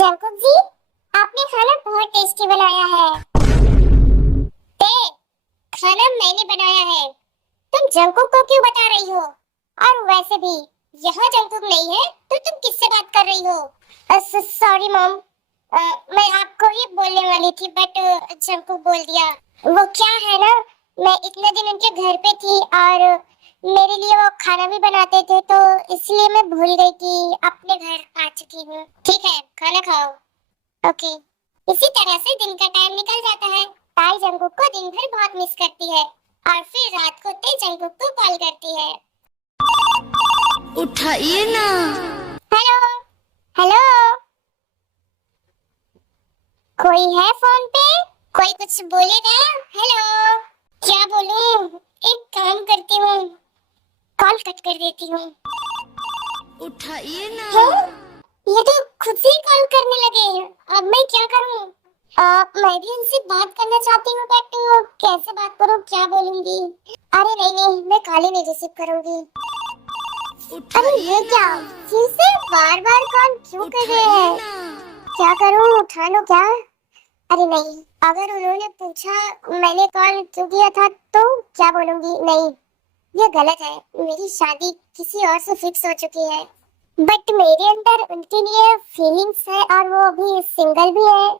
Jungkook जी, आपने खाना बहुत टेस्टी बनाया है। खाना मैंने बनाया है। तुम जंकुक को क्यों बता रही हो? और वैसे भी यहाँ जंकुक नहीं है तो तुम किससे बात कर रही हो? सॉरी मॉम, मैं आपको ये बोलने वाली थी बट जंकुक बोल दिया। वो क्या है ना, मैं इतने दिन उनके घर पे थी और मेरे लिए वो खाना भी बनाते थे तो इसलिए मैं भूल गई कि अपने घर आ चुकी हूँ। ठीक है, खाना खाओ। ओके। इसी तरह से दिन का टाइम निकल जाता है। ताई जंकुक को दिन भर बहुत मिस करती है और फिर रात को ते जंकुक को कॉल करती है। उठाइए ना। हेलो हेलो, कोई है फोन पे? कोई कुछ बोलेगा? हेलो। क्या बोलूं? एक काम करती हूँ, कॉल कट कर देती हूँ। उठाइए ना। ये तो खुद से ही कॉल करने लगे। अब मैं क्या करूं? मैं भी उनसे बात करना चाहती हूँ बट कैसे बात करूं, क्या बोलूंगी? अरे नहीं नहीं, मैं कॉल ही नहीं रिसीव करूंगी। अरे ये क्या, फिर से बार बार कॉल क्यों कर रहे हैं? क्या करूं, उठा लो क्या? अरे नहीं, अगर उन्होंने पूछा मैंने कॉल क्यों किया था तो क्या बोलूंगी? नहीं, ये गलत है। मेरी शादी किसी और से फिक्स हो चुकी है बट मेरे अंदर उनके लिए फीलिंग्स है और वो अभी सिंगल भी है।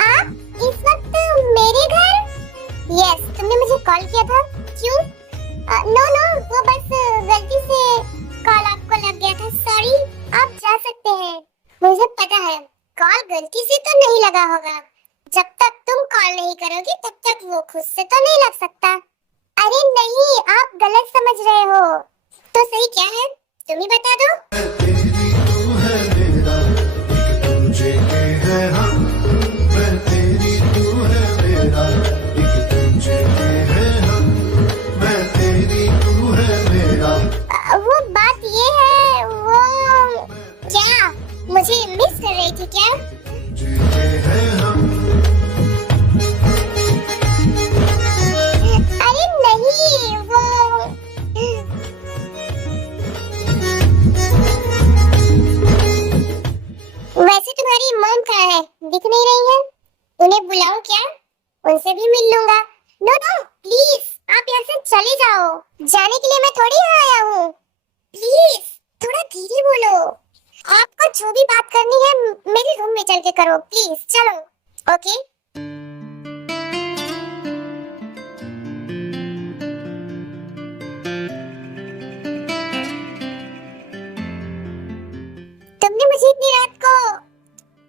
आप इस वक्त मेरे घर? यस, तुमने मुझे कॉल किया था। क्यों? नो नो, वो बस गलती से कॉल आपको लग गया था। सॉरी, आप जा सकते हैं। मुझे पता है कॉल गलती से तो नहीं लगा होगा। जब तक तुम कॉल नहीं करोगी तब तक वो खुद से तो नहीं लग सकता। अरे नहीं, आप गलत समझ रहे हो। तो सही क्या है, तुम ही बता दो। तेरी तू है मेरा, एक तुझे के है हम। मैं तेरी तू है मेरा, एक तुझे के है हम। मैं तेरी तू है मेरा। वो बात ये है, वो क्या मुझे मिस कर रही थी क्या? तुझे के है हम। अरे नहीं, वो वैसे तुम्हारी मॉम कहाँ है? दिख नहीं रही है। उन्हें बुलाऊं क्या? उनसे भी मिल लूंगा। नो नो प्लीज, आप यहाँ से चले जाओ। जाने के लिए मैं थोड़ी यहाँ आया हूँ। प्लीज थोड़ा धीरे बोलो। आपको जो भी बात करनी है मेरे रूम में चल के करो, प्लीज चलो। ओके। तुमने मुझे इतनी रात को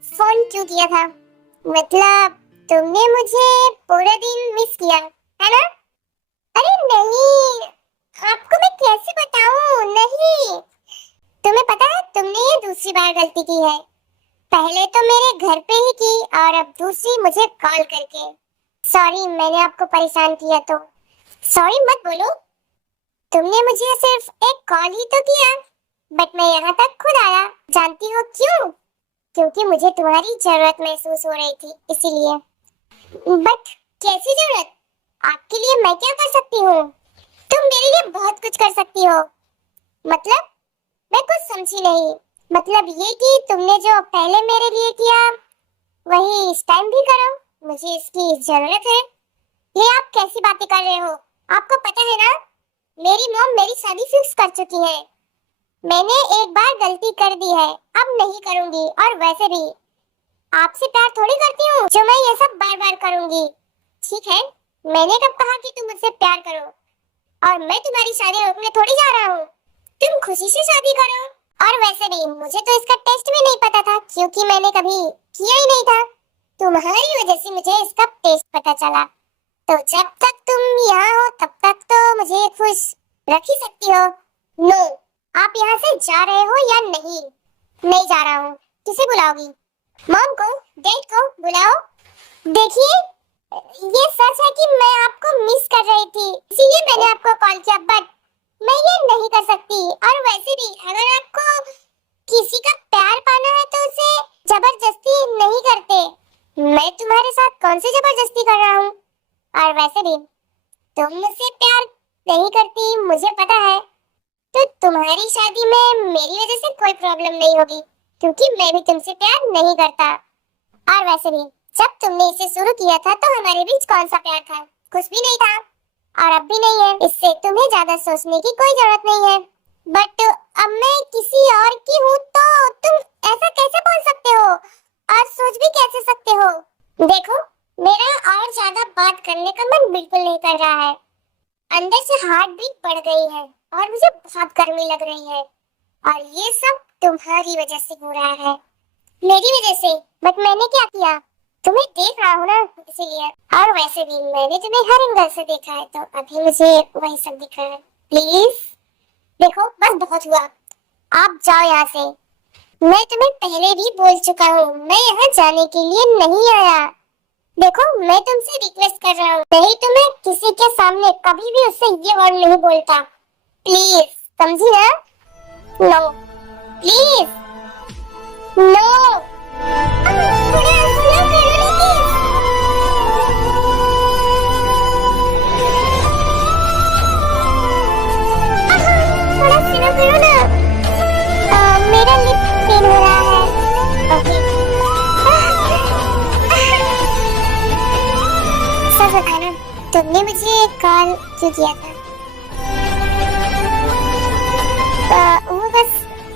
फोन क्यों किया था? मतलब तुमने मुझे पूरे दिन मिस किया है ना? अरे नहीं, आपको मैं कैसे बताऊं? नहीं, तुम्हें पता है तुमने ये दूसरी बार गलती की है। पहले तो मेरे घर पे ही की और अब दूसरी मुझे कॉल करके। सॉरी, मैंने आपको परेशान किया तो। सॉरी मत बोलो, तुमने मुझे सिर्फ एक कॉल ही तो किया बट मैं यहाँ तक खुद आया। जानती हो क्यों? क्योंकि मुझे तुम्हारी जरूरत महसूस हो रही थी, इसीलिए। बट कैसी जरूरत? आपके लिए मैं क्या कर सकती हूँ? तुम मेरे लिए बहुत कुछ कर सकती हो। मतलब? मैं कुछ समझी नहीं। मतलब ये कि तुमने जो पहले मेरे लिए किया वही इस टाइम भी करो। मुझे इसकी जरूरत है। ये आप कैसी बातें कर रहे हो? आपको पता है ना, मेरी मॉम मेरी शादी फिक्स कर चुकी है। मैंने एक बार गलती कर दी है, अब नहीं करूंगी। और वैसे भी आपसे प्यार थोड़ी करती हूँ जो मैं ये सब बार बार करूंगी। ठीक है, मैंने कब कहा कि तुम मुझसे प्यार करो? और मैं तुम्हारी शादी रोकने थोड़ी जा रहा हूँ। तुम खुशी से शादी करो। और वैसे भी मुझे तो इसका टेस्ट भी नहीं पता था क्योंकि मैंने कभी किया ही नहीं था। तुम्हारी वजह से मुझे इसका टेस्ट पता चला। तो जब तक तुम यहाँ हो तब तक तो मुझे खुश रख ही सकती हो। नो, आप यहाँ से जा रहे हो या नहीं? नहीं जा रहा हूँ। किसे बुलाओगी? मॉम को, डैड को बुलाओ। देखिए ये सच है कि मैं आपको मिस कर रही थी, इसीलिए मैंने आपको कॉल किया, बट मैं ये नहीं कर सकती। और वैसे भी अगर आपको किसी का प्यार पाना है तो उसे जबरदस्ती नहीं करते। मैं तुम्हारे साथ कौन सी जबरदस्ती कर रहा हूँ? और वैसे भी तुम मुझसे प्यार नहीं करती, मुझे पता है। तो तुम्हारी शादी में मेरी वजह से कोई प्रॉब्लम नहीं होगी, क्योंकि मैं भी तुमसे प्यार नहीं करता। और वैसे भी जब तुमने इसे शुरू किया था तो हमारे बीच कौन सा प्यार था? कुछ भी नहीं था, और अब भी नहीं है। इससे तुम्हें ज्यादा सोचने की कोई जरूरत नहीं है। बट अब मैं किसी और की हूँ तो तुम ऐसा कैसे बोल सकते हो और सोच भी कैसे सकते हो? देखो, मेरा और ज्यादा बात करने का मन बिल्कुल नहीं कर रहा है। अंदर से हार्ट बीट बढ़ गई है और मुझे बहुत गर्मी लग रही है, और ये सब तुम्हारी वजह से हो रहा है, मेरी वजह से। बट मैंने क्या किया? तुम्हें देख रहा हूँ ना, इसीलिए। और वैसे भी मैंने तुम्हें हर एंगल से देखा है, तो अभी मुझे वही सब दिख रहा है। प्लीज देखो, बस बहुत हुआ, आप जाओ यहाँ से। मैं तुम्हें पहले भी बोल चुका हूँ, मैं यहाँ जाने के लिए नहीं आया। देखो, मैं तुमसे रिक्वेस्ट कर रहा हूँ, नहीं तो मैं किसी के सामने कभी भी उससे ये वर्ड नहीं बोलता। प्लीज, समझी ना? No, please, no. मेरा लिप पेन हो रहा है। ओके, सच बताना, तुमने मुझे कॉल क्यों किया था? वो बस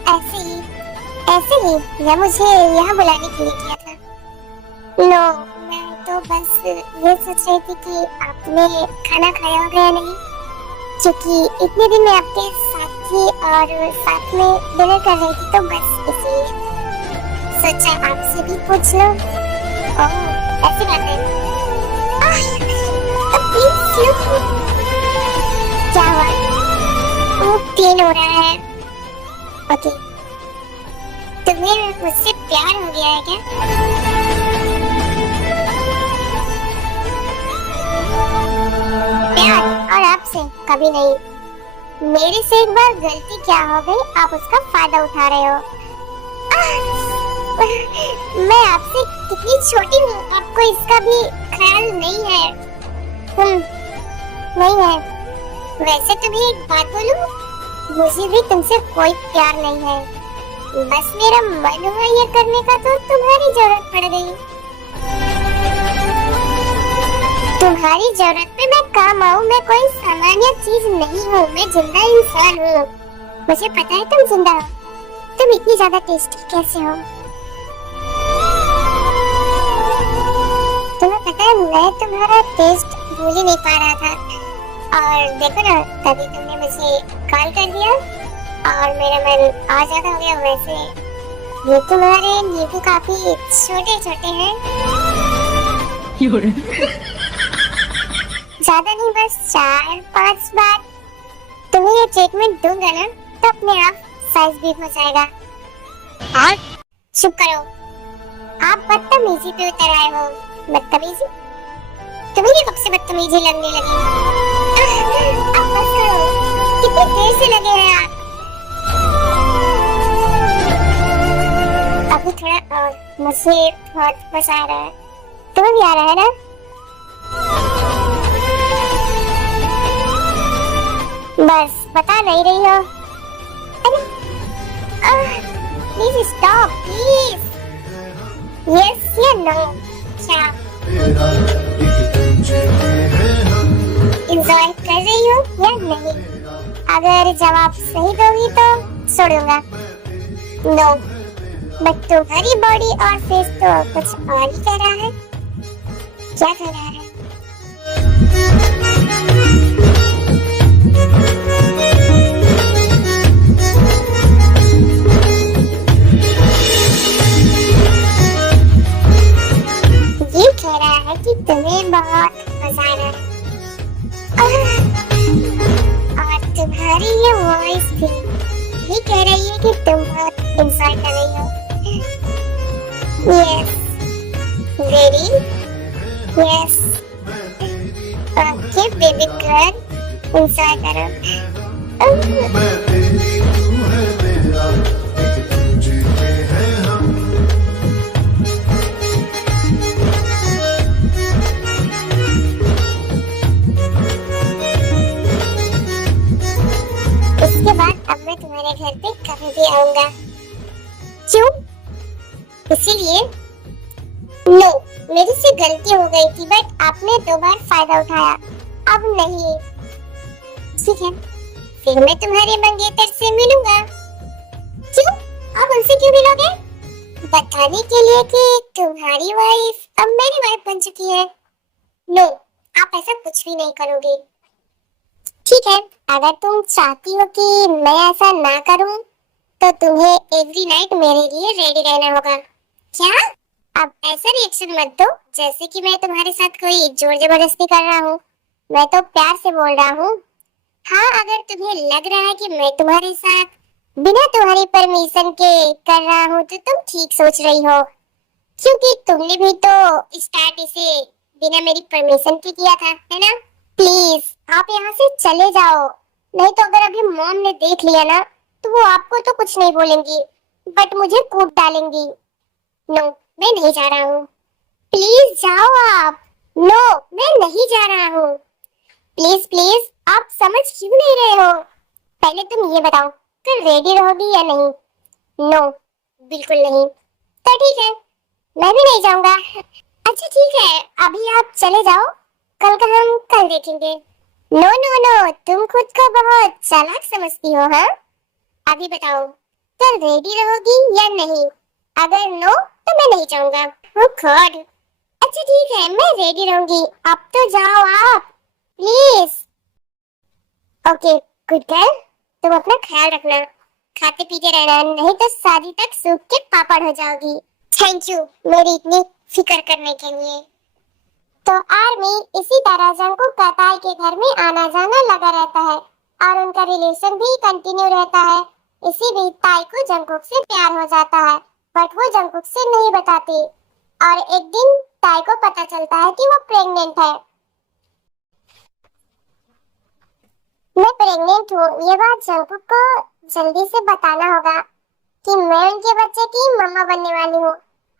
ऐसे ही या मुझे यहाँ बुलाने के लिए किया था? नो, मैं तो बस ये सोच रही थी कि आपने खाना खाया होगा या नहीं, क्योंकि इतने दिन मैं आपके साथ थी और साथ में डिनर कर रही थी, तो बस इसलिए सोचा आपसे भी पूछ लो। ओह, ऐसी बात है। तो प्लीज क्या हुआ? वो पेन हो रहा है। ओके, तुम्हें मुझसे प्यार हो गया है क्या? प्यार? और आपसे कभी नहीं। मेरे से एक बार गलती क्या हो गई, आप उसका फायदा उठा रहे हो। मैं आपसे कितनी छोटी हूँ, आपको इसका भी ख्याल नहीं है। नहीं है। वैसे तुम्हें एक बात बोलूं, मुझे भी तुमसे कोई प्यार नहीं है, बस मेरा मन हुआ ये करने का, तो तुम्हारी जरूरत पड़ गई। तुम्हारी जरूरत पे मैं काम आऊं, मैं कोई सामान्य चीज नहीं हूँ, मैं जिंदा इंसान हूँ। मुझे पता है तुम जिंदा हो, तुम इतनी ज्यादा टेस्टी कैसे हो? तुम्हें पता है, मैं तुम्हारा टेस्ट भूल ही नहीं पा रहा था। और देखो ना, तभी तुमने मुझे कॉल कर दिया और मेरा मन और ज्यादा हो गया। वैसे ये तुम्हारे नींबू काफी छोटे छोटे हैं। ज्यादा नहीं, बस 4-5 बार तुम्हें ये ट्रीटमेंट दूंगा ना, तो अपने आप साइज भी हो जाएगा। चुप करो, आप बदतमीजी पे उतर आए हो। बदतमीजी? तुम्हें कब से बदतमीजी लगने लगी? अब बस करो, कितनी देर से लगे हैं आप? अभी थोड़ा और, मुझे बहुत मजा आ रहा है। तुम्हें भी आ रहा है ना? बस बता नहीं रही हो। Please stop, please. यस या नो? क्या एंजॉय कर रही हो या नहीं? अगर जवाब सही दोगी तो छोड़ूंगा। नो, बट तुम्हारी बॉडी और फेस तो कुछ और ही कह रहा है। क्या कह रहा है? ये कह रहा है कि तुम्हें बहुत मजा आ रहा है, और तुम्हारी ये वॉइस भी ये कह रही है कि तुम बहुत एंजॉय कर रही हो। Yes, ready? Yes. Okay baby girl, enjoy करो। मैं तेरी तू है मेरा, एक दूजे के हैं हम। इसके बाद अब मैं तुम्हारे घर पे कभी भी आऊंगा। क्यों? इसीलिए। नो, मेरे से गलती हो गई थी, बट आपने 2 बार फायदा उठाया, अब नहीं। ठीक है, फिर मैं तुम्हारे मंगेतर से मिलूंगा। क्यों? आप उनसे क्यों मिलोगे? बताने के लिए कि तुम्हारी वाइफ अब मेरी वाइफ बन चुकी है। नो, आप ऐसा कुछ भी नहीं करोगे। ठीक है, अगर तुम चाहती हो कि मैं ऐसा ना करूं, तो तुम्हें एवरी नाइट मेरे लिए रेडी रहना होगा। क्या? अब ऐसा रिएक्शन मत दो जैसे कि मैं तुम्हारे साथ कोई जोर जबरदस्ती कर रहा हूँ। मैं तो प्यार से बोल रहा हूँ। हाँ, अगर तुम्हें लग रहा है कि मैं तुम्हारे साथ बिना तुम्हारी परमिशन के कर रहा हूँ, तो तुम ठीक सोच रही हो, क्योंकि तुमने भी तो स्टार्ट इसे बिना मेरी परमिशन के किया था, है ना? प्लीज आप यहाँ से चले जाओ, नहीं तो अगर अभी मॉम ने देख लिया ना, तो वो आपको तो कुछ नहीं बोलेंगी, बट मुझे कूट डालेंगी। नो, मैं नहीं जा रहा हूँ। प्लीज जाओ आप। नो, मैं नहीं जा रहा हूँ। प्लीज प्लीज, आप समझ क्यों नहीं रहे हो? पहले तुम ये बताओ कि रेडी रहोगी या नहीं? नो, बिल्कुल नहीं। तो ठीक है, मैं भी नहीं जाऊंगा। अच्छा ठीक है, अभी आप चले जाओ, कल का हम कल देखेंगे। नो नो नो, तुम खुद को बहुत चालाक समझती हो, हाँ? अभी बताओ, कल रेडी रहोगी या नहीं? अगर नो, तो मैं नहीं जाऊंगा। ओह गॉड। अच्छा ठीक है, मैं रेडी रहूंगी, अब तो जाओ आप, प्लीज। ओके गुड गर्ल, तुम अपना ख्याल रखना, खाते पीते रहना, नहीं तो शादी तक सूख के पापड़ हो जाओगी। थैंक यू मेरी इतनी फिक्र करने के लिए। तो आर्मी इसी तरह जंकू कताई के घर में आना जाना लगा रहता है और उनका रिलेशन भी कंटिन्यू रहता है। इसी बीच ताई को जंकुक से प्यार हो जाता है, बट वो जंकुक से नहीं बताती और एक दिन ताई को पता चलता है कि वो प्रेग्नेंट है। मैं प्रेग्नेंट हूँ, ये बात जंकुक को जल्दी से बताना होगा कि मैं उनके बच्चे की मम्मा बनने वाली हूँ,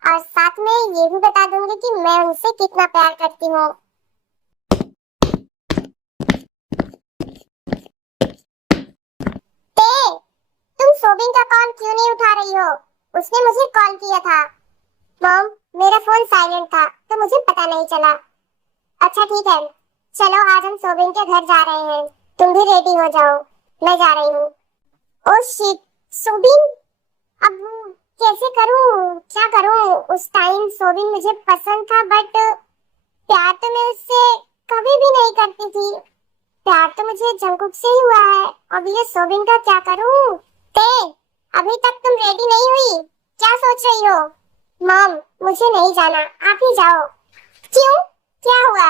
और साथ में ये भी बता दूंगी कि मैं उनसे कितना प्यार करती हूँ। तुम सोबिन का कॉल क्यों नहीं उठा रही हो? उसने मुझे कॉल किया था। मॉम, मेरा फोन साइलेंट था तो मुझे पता नहीं चला। अच्छा ठीक है, चलो आज हम सोबिन के घर जा रहे हैं, तुम भी रेडी हो जाओ, मैं जा रही हूँ। ओह शिट, सोबिन, अब कैसे करूँ, क्या करूँ? उस टाइम सोबिन मुझे पसंद था, बट प्यार तो मैं उससे कभी भी नहीं करती थी। प्यार तो मुझे जंकुक से ही हुआ है, अब ये सोबिन का क्या करूँ? अभी तक तुम रेडी नहीं हुई, क्या सोच रही हो? मॉम, मुझे नहीं जाना, आप ही जाओ। क्यों, क्या हुआ?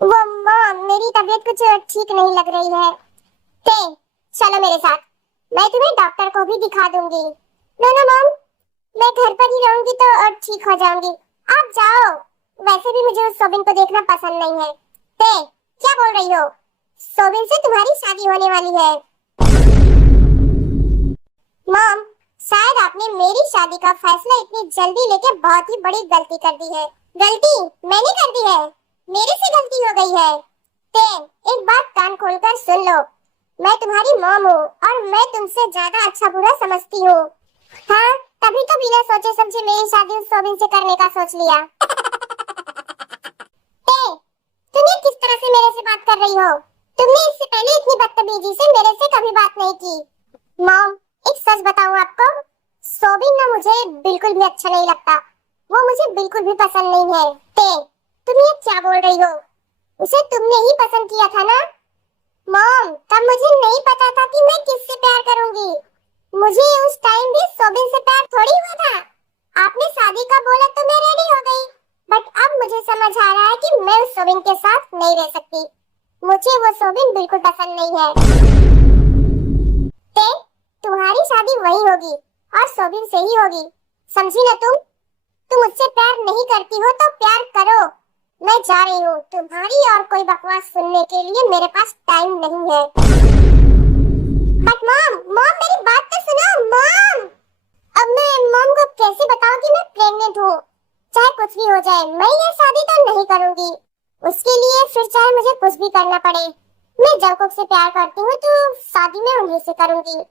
वो मॉम, मेरी तबीयत कुछ ठीक नहीं लग रही है। चलो मेरे साथ, मैं तुम्हें डॉक्टर को भी दिखा दूंगी। नो नो मॉम, मैं घर पर ही रहूंगी तो और ठीक हो जाऊंगी, आप जाओ। वैसे भी मुझे उस सोबिन को देखना पसंद नहीं है। क्या बोल रही हो? सोबिन से तुम्हारी शादी होने वाली है। मॉम, शायद आपने मेरी शादी का फैसला इतनी जल्दी लेके बहुत ही बड़ी गलती कर दी है। गलती मैंने कर दी है, मेरे से गलती हो गई है। एक बात कान खोलकर सुन लो, मैं तुम्हारी मॉम हूँ और मैं तुमसे ज्यादा अच्छा बुरा समझती हूँ। हाँ, तभी तो बिना सोचे समझे मेरी शादी उस सोबिन से करने का सोच लिया। तुम ये किस तरह से मेरे से बात कर रही हो? तुमने इससे पहले इतनी बदतमीजी से मेरे से कभी बात नहीं की। मॉम, एक सच बताऊं आपको, सोबिन ना मुझे बिल्कुल भी अच्छा नहीं लगता, वो मुझे बिल्कुल भी पसंद नहीं है। तुम ये क्या बोल रही हो? उसे तुमने ही पसंद किया था ना? मॉम, तब मुझे नहीं पता था कि मैं किससे प्यार करूंगी। मुझे उस टाइम भी सोबिन से प्यार थोड़ी हुआ था। आपने शादी का बोला तो मैं रेडी हो गई, बट अब मुझे समझ आ रहा है कि मैं उस सोबिन के साथ नहीं रह सकती। मुझे वो सोबिन बिल्कुल पसंद नहीं है। तुम्हारी शादी वही होगी और सोबिन से ही होगी, समझी ना तुम? तुम मुझसे प्यार नहीं करती हो तो प्यार करो, मैं जा रही हूँ, तुम्हारी और कोई बकवास सुनने के लिए मेरे पास टाइम नहीं है। बट मॉम मेरी बात तो सुनो मॉम। अब मैं मॉम को कैसे बताऊं कि मैं प्रेग्नेंट हूँ? चाहे कुछ भी हो जाए, मैं ये शादी तो नहीं करूंगी। उसके लिए फिर चाहे मुझे कुछ भी करना पड़े। मैं जंकुक से प्यार करती हूँ तो शादी में उन्हीं से करूंगी,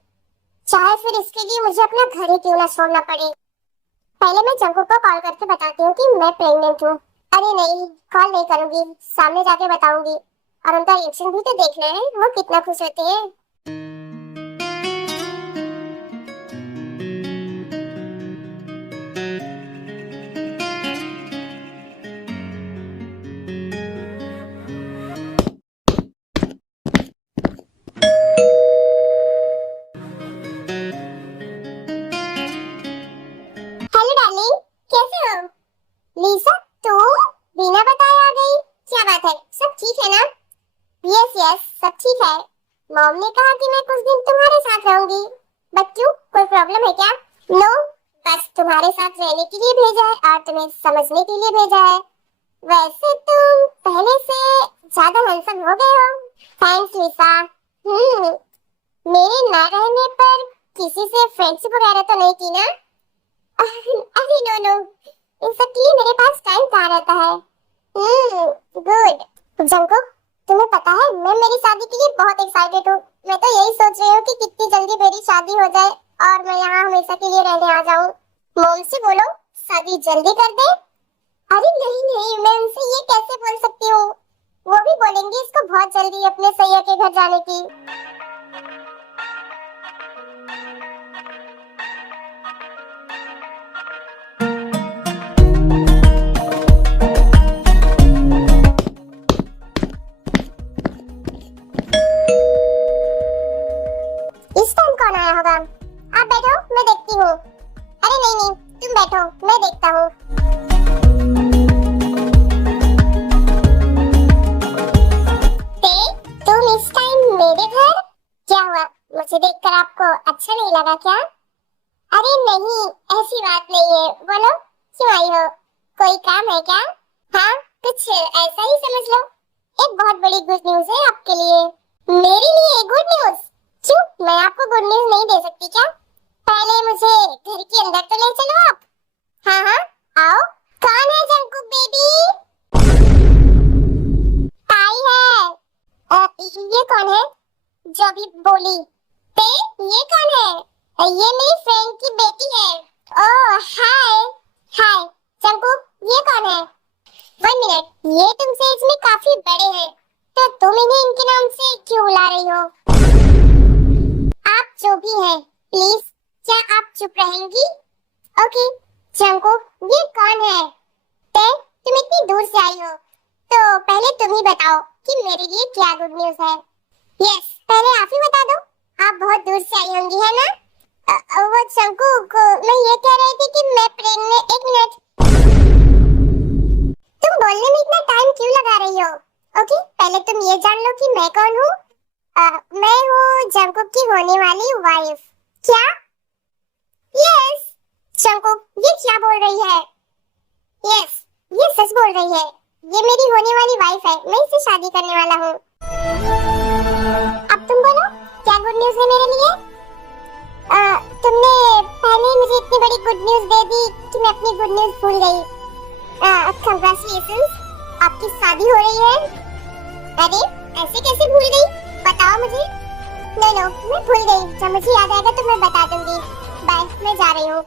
चाहे फिर इसके लिए मुझे अपना घर ही क्यों ना छोड़ना पड़े। पहले मैं जंकुक को कॉल करके बताती हूँ कि मैं प्रेग्नेंट हूँ। अरे नहीं, कॉल नहीं करूंगी, सामने जाके बताऊंगी। और उनका रिएक्शन भी तो देखना है, वो कितना खुश होते हैं। हेलो डार्लिंग, कैसे हो? लीसा, तू बिना बताए आ गई, क्या बात है? सब ठीक है ना? यस सब ठीक है। मॉम ने कहा कि मैं कुछ दिन तुम्हारे साथ रहूंगी। बट क्यों, कोई प्रॉब्लम है क्या? नो, बस तुम्हारे साथ रहने के लिए भेजा है और तुम्हें समझने के लिए भेजा है। वैसे तुम पहले से ज्यादा हैंडसम हो गए हो। थैंक्स लीसा। मेरे ना रहने पर किसी से फ्रेंडशिप वगैरह तो नहीं की ना? अरे नो, इन सब के लिए मेरे पास टाइम कहाँ रहता है। गुड। जंकुक, तुम्हें पता है मैं मेरी शादी के लिए बहुत एक्साइटेड हूँ। मैं तो यही सोच रही हूँ कि कितनी जल्दी मेरी शादी हो जाए और मैं यहाँ हमेशा के लिए रहने आ जाऊँ। मॉम से बोलो शादी जल्दी कर दे। अरे नहीं, मैं उनसे ये कैसे बोल सकती हूँ? वो भी बोलेंगे इसको बहुत जल्दी अपने सैया के घर जाने की। इस टाइम कौन आया होगा? आप बैठो, मैं देखती हूँ। अरे नहीं, तुम बैठो, मैं देखता हूँ। तुम इस टाइम मेरे घर? क्या हुआ, मुझे देखकर आपको अच्छा नहीं लगा क्या? अरे नहीं, ऐसी बात नहीं है। बोलो क्यों आई हो? कोई काम है क्या? हाँ, कुछ ऐसा ही समझ लो। एक बहुत बड़ी गुड न्यूज है आपके लिए। मेरे लिए गुड न्यूज? क्यों, मैं आपको गुड न्यूज नहीं दे सकती क्या? पहले मुझे घर के अंदर तो ले चलो आप। हाँ, आओ। कौन है जंकुक बेबी? ताई है। ये कौन है जो अभी बोली? ये कौन है? ये मेरी फ्रेंड की बेटी है। ओह हाय जंकुक, ये कौन है? 1 मिनट, ये तुमसे एज में काफी बड़े हैं, तो तुम इन्हें इनके नाम से क्यों बुला रही हो? आप जो भी हैं, प्लीज क्या आप चुप रहेंगी? ओके जंकुक, ये कौन है? तुम इतनी दूर से आई हो, तो पहले तुम ही बताओ कि मेरे लिए क्या गुड न्यूज है। यस, पहले आप ही बता दो, आप बहुत दूर से आई होंगी, है ना? वो जंकुक, मैं ये कह रही थी कि मैं प्रेग्नेंट। 1 मिनट, तुम बोलने में इतना टाइम क्यों लगा रही हो? ओके, पहले तुम ये जान लो कि मैं कौन हूँ। मैं हूँ जंकुक की होने वाली वाइफ। क्या? यस जंकुक, ये क्या बोल रही है? यस, ये सच बोल रही है। ये मेरी होने वाली वाइफ है, मैं इससे शादी करने वाला हूँ। अब तुम बोलो क्या गुड न्यूज है मेरे लिए? तुमने पहले मुझे इतनी बड़ी गुड न्यूज दे दी कि मैं अपनी गुड न्यूज भूल गई। कांग्रेचुलेशंस, आपकी शादी हो रही है। अरे ऐसे कैसे भूल गई, बताओ मुझे। नो, मैं भूल गई, जब मुझे याद आएगा तो मैं बता दूंगी। बाय, मैं जा रही हूँ।